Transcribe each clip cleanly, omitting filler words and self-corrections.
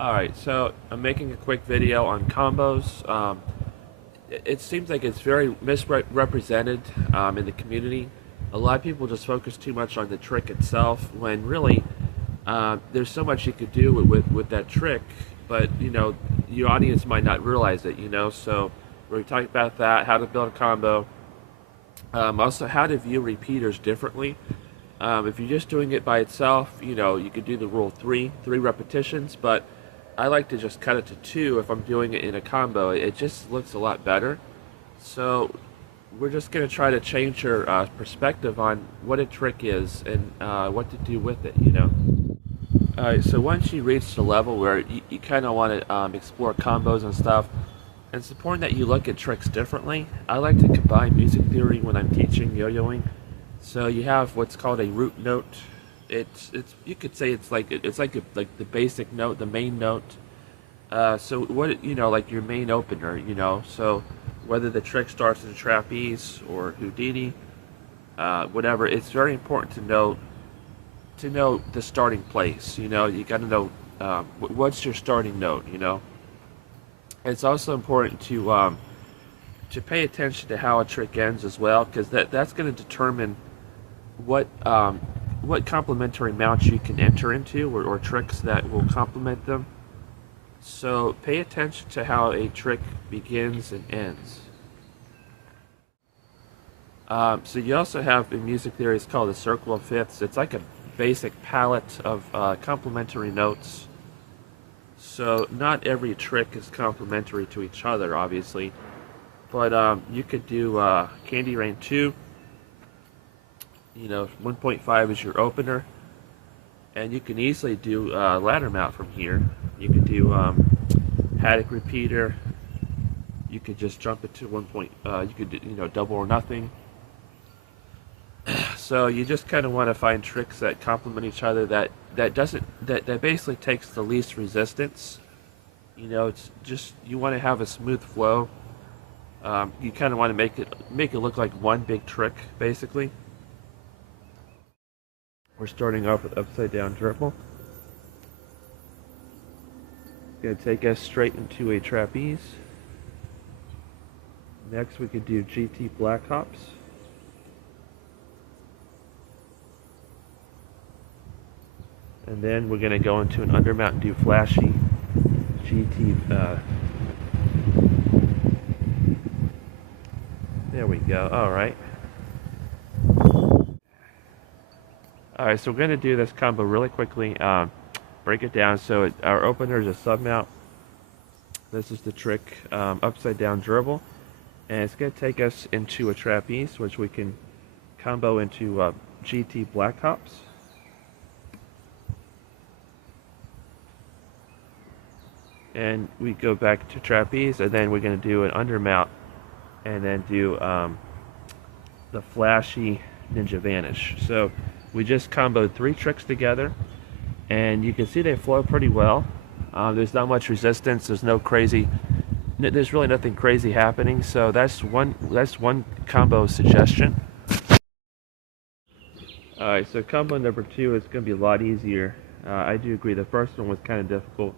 Alright, so I'm making a quick video on combos. It seems like it's very misrepresented in the community. A lot of people just focus too much on the trick itself when really there's so much you could do with that trick, but your audience might not realize it. So we're talking about that, how to build a combo, also how to view repeaters differently. If you're just doing it by itself, you could do the rule three repetitions, but I like to just cut it to two if I'm doing it in a combo. It just looks a lot better. So we're just going to try to change your perspective on what a trick is and what to do with it. Alright, so once you reach the level where you kind of want to explore combos and stuff, it's important that you look at tricks differently. I like to combine music theory when I'm teaching yo-yoing. So you have what's called a root note. It's you could say it's like the basic note, the main note. So what like your main opener. So whether the trick starts in a trapeze or Houdini, whatever, it's very important to know the starting place. You got to know what's your starting note. It's also important to pay attention to how a trick ends as well, because that's going to determine what complementary mounts you can enter into, or tricks that will complement them. So pay attention to how a trick begins and ends. So you also have in music theory, it's called the circle of fifths. It's like a basic palette of complementary notes. So not every trick is complementary to each other, obviously. But you could do Candy Rain 2. 1.5 is your opener. And you can easily do ladder mount from here. You could do Haddock Repeater. You could just jump it to you could do, double or nothing. So you just kind of want to find tricks that complement each other, that basically takes the least resistance. It's just, you want to have a smooth flow. You kind of want to make it look like one big trick, basically. We're starting off with upside down dribble. It's going to take us straight into a trapeze. Next we could do GT black hops. And then we're going to go into an undermount and do flashy GT. There we go. Alright. Alright, so we're going to do this combo really quickly. Break it down. So our opener is a sub mount. This is the trick, upside down dribble. And it's going to take us into a trapeze, which we can combo into GT black hops. And we go back to trapeze, and then we're going to do an undermount, and then do the flashy ninja vanish. So we just comboed three tricks together, and you can see they flow pretty well. There's not much resistance. There's really nothing crazy happening. So that's one combo suggestion. All right, so combo number 2 is going to be a lot easier. I do agree. The first one was kind of difficult.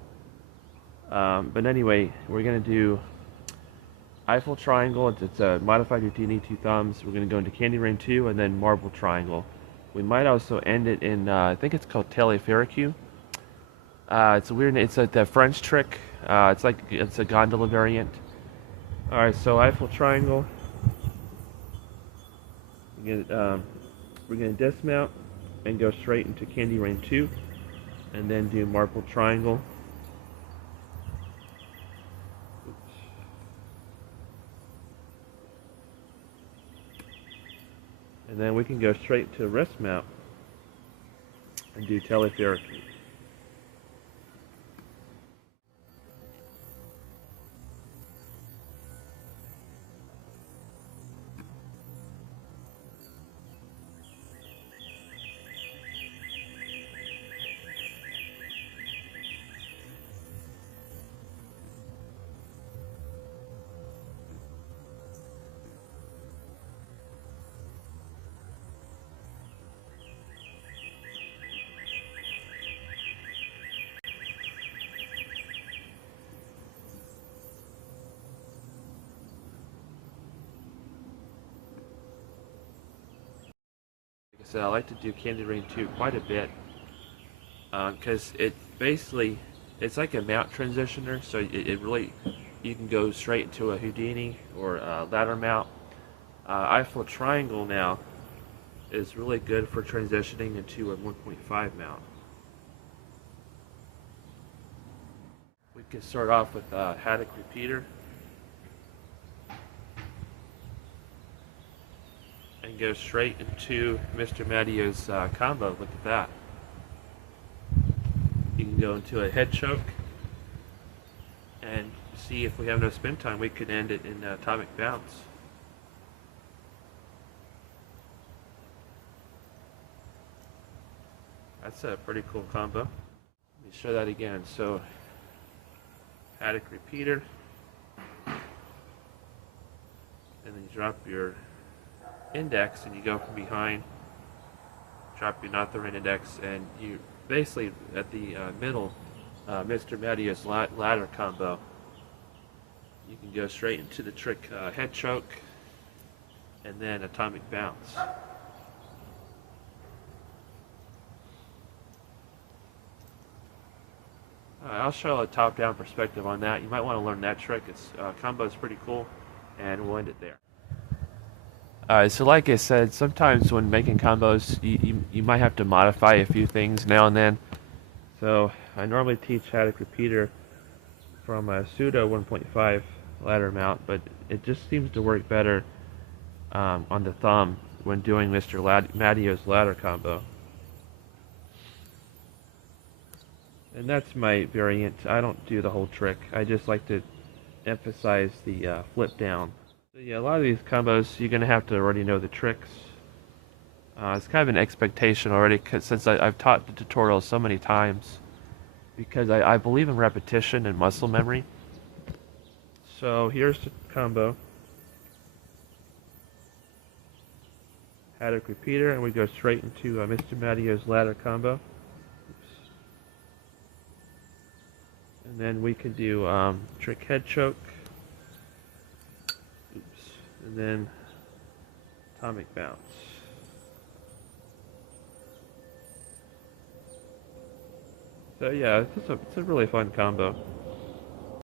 But anyway, we're going to do Eiffel Triangle. It's a modified Houdini, 2 thumbs. We're going to go into Candy Rain 2 and then Marble Triangle. We might also end it in, I think it's called Telefericue. It's a weird, it's the French trick. It's a gondola variant. Alright, so Eiffel Triangle. We're going to dismount and go straight into Candy Rain 2. And then do Marble Triangle. And then we can go straight to wrist mount and do Telefericue. I like to do Candy Rain 2 quite a bit because it's like a mount transitioner, so it really, you can go straight into a Houdini or a ladder mount. Eiffel Triangle now is really good for transitioning into a 1.5 mount. We can start off with Haddock Repeater and go straight into Mr. Mattio's combo. Look at that. You can go into a head choke and see if we have no spin time, we could end it in atomic bounce. That's a pretty cool combo. Let me show that again. So, Haddock Repeater, and then you drop your index and you go from behind, drop your not the right index, and you basically at the middle, Mr. Mattio's ladder combo. You can go straight into the trick head choke and then atomic bounce. I'll show a top-down perspective on that. You might want to learn that trick. Its combo is pretty cool, and we'll end it there. So like I said, sometimes when making combos, you might have to modify a few things now and then. So I normally teach Haddock Repeater from a pseudo 1.5 ladder mount, but it just seems to work better on the thumb when doing Mr. Mattio's ladder combo. And that's my variant. I don't do the whole trick. I just like to emphasize the flip down. So yeah, a lot of these combos, you're going to have to already know the tricks. It's kind of an expectation already, since I've taught the tutorial so many times. Because I believe in repetition and muscle memory. So here's the combo. Haddock Repeater, and we go straight into Mr. Mattio's ladder combo. And then we can do trick head choke. Oops. And then atomic bounce. So yeah, it's a really fun combo.